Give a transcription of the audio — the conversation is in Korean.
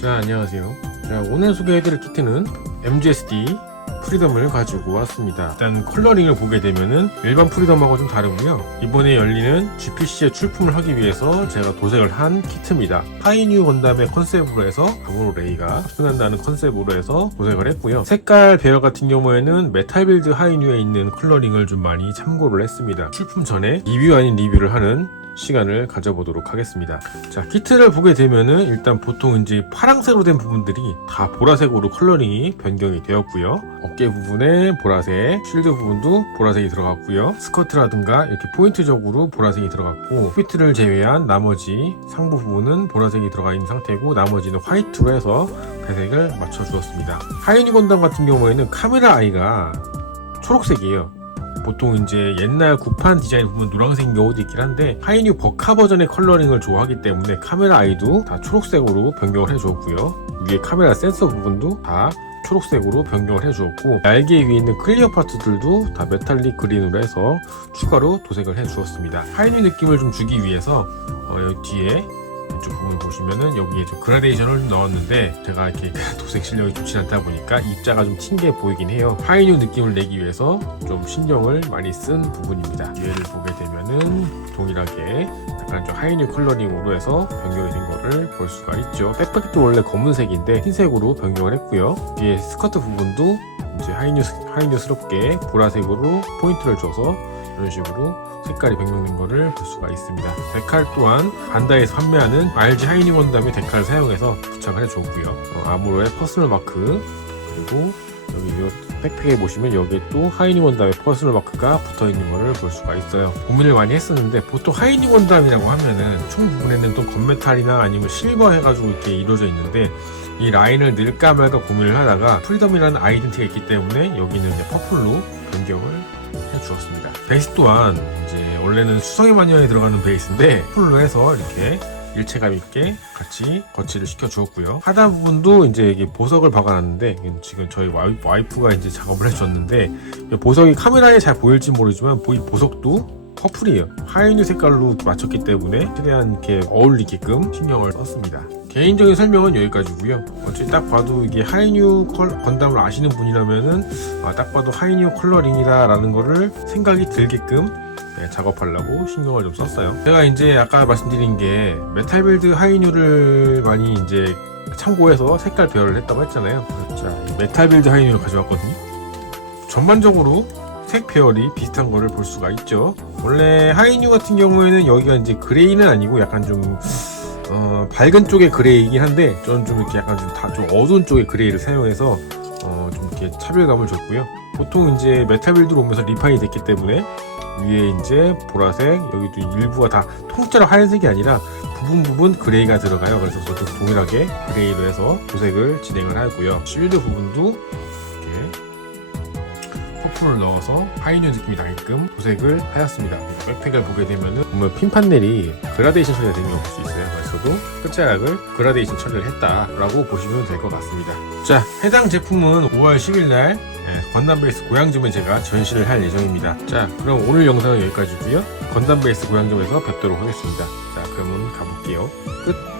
자 안녕하세요. 자 오늘 소개해드릴 키트는 MGSD 프리덤을 가지고 왔습니다. 일단 컬러링을 보게 되면은 일반 프리덤하고 좀 다르고요. 이번에 열리는 GPC에 출품을 하기 위해서 제가 도색을 한 키트입니다. 하이뉴 건담의 컨셉으로 해서 아무로 레이가 표현한다는 컨셉으로 해서 도색을 했고요. 색깔 배열 같은 경우에는 메탈 빌드 하이뉴에 있는 컬러링을 좀 많이 참고를 했습니다. 출품 전에 리뷰 아닌 리뷰를 하는 시간을 가져보도록 하겠습니다. 자, 키트를 보게 되면은 일단 보통 이제 파랑색으로 된 부분들이 다 보라색으로 컬러링이 변경이 되었고요. 어깨 부분에 보라색, 쉴드 부분도 보라색이 들어갔고요. 스커트라든가 이렇게 포인트적으로 보라색이 들어갔고 피트를 제외한 나머지 상부 부분은 보라색이 들어가 있는 상태고 나머지는 화이트로 해서 배색을 맞춰 주었습니다. 하이니 건담 같은 경우에는 카메라 아이가 초록색이에요. 보통 이제 옛날 구판 디자인 보면 노란색인 경우도 있긴 한데 하이뉴 버카 버전의 컬러링을 좋아하기 때문에 카메라 아이도 다 초록색으로 변경을 해주었고요. 위에 카메라 센서 부분도 다 초록색으로 변경을 해주었고 날개 위에 있는 클리어 파트들도 다 메탈릭 그린으로 해서 추가로 도색을 해주었습니다. 하이뉴 느낌을 좀 주기 위해서 어, 뒤에 왼쪽 부분 보시면은 여기에 좀 그라데이션을 넣었는데 제가 이렇게 도색 실력이 좋지 않다 보니까 입자가 좀튄게 보이긴 해요. 하이뉴 느낌을 내기 위해서 좀 신경을 많이 쓴 부분입니다. 뒤에를 보게 되면은 동일하게 약간 좀 하이뉴 컬러링으로 해서 변경이 된 거를 볼 수가 있죠. 백팩도 원래 검은색인데 흰색으로 변경을 했고요. 뒤에 스커트 부분도 이제 하이뉴, 하이뉴스럽게 보라색으로 포인트를 줘서 이런 식으로 색깔이 변경된 것을 볼 수가 있습니다. 데칼 또한 반다이에서 판매하는 RG 하이니 원담의 데칼을 사용해서 부착을 해줬고요. 어, 아무로의 퍼스널 마크 그리고 여기 이 백팩에 보시면 여기에 또 하이니 원담의 퍼스널 마크가 붙어 있는 것을 볼 수가 있어요. 고민을 많이 했었는데 보통 하이니 원담이라고 하면은 총 부분에는 또 건메탈이나 아니면 실버 해가지고 이렇게 이루어져 있는데 이 라인을 넣을까 말까 고민을 하다가 프리덤이라는 아이덴티가 있기 때문에 여기는 퍼플로 변경을 해 주었습니다. 베이스 또한 이제 원래는 수성의 마녀에 들어가는 베이스인데 풀로 해서 이렇게 일체감 있게 같이 거치를 시켜 주었고요. 하단 부분도 이제 이게 보석을 박아놨는데 지금 저희 와이프, 가 이제 작업을 해줬는데 보석이 카메라에 잘 보일지 모르지만 이 보석도 퍼플이에요. 하이뉴 색깔로 맞췄기 때문에 최대한 이렇게 어울리게끔 신경을 썼습니다. 개인적인 설명은 여기까지고요. 어차피 딱 봐도 이게 하이뉴 컬, 건담을 아시는 분이라면은 아, 딱 봐도 하이뉴 컬러링이다 라는 거를 생각이 들게끔 네, 작업하려고 신경을 좀 썼어요. 제가 이제 아까 말씀드린 게 메탈빌드 하이뉴를 많이 이제 참고해서 색깔 배열을 했다고 했잖아요. 자, 메탈빌드 하이뉴를 가져왔거든요. 전반적으로 색 배열이 비슷한 거를 볼 수가 있죠. 원래 하이뉴 같은 경우에는 여기가 이제 그레이는 아니고 약간 좀 어, 밝은 쪽의 그레이이긴 한데 저는 좀 이렇게 약간 좀, 다, 좀 어두운 쪽의 그레이를 사용해서 어, 좀 이렇게 차별감을 줬고요. 보통 이제 메탈 빌드로 오면서 리파인이 됐기 때문에 위에 이제 보라색 여기도 일부가 다 통째로 하얀색이 아니라 부분 부분 그레이가 들어가요. 그래서 저도 동일하게 그레이로 해서 도색을 진행을 하고요. 실드 부분도 퍼플을 넣어서 하이뉴 느낌이 나게끔 도색을 하였습니다. 백팩을 보게 되면은 보면 핀 판넬이 그라데이션 처리가 되는 걸볼수 있어요. 그래서도 끝자락을 그라데이션 처리를 했다라고 보시면 될 것 같습니다. 자, 해당 제품은 5월 10일 날 예, 건담 베이스 고향점에 제가 전시를 할 예정입니다. 자, 그럼 오늘 영상은 여기까지고요. 건담 베이스 고향점에서 뵙도록 하겠습니다. 자, 그러면 가볼게요. 끝.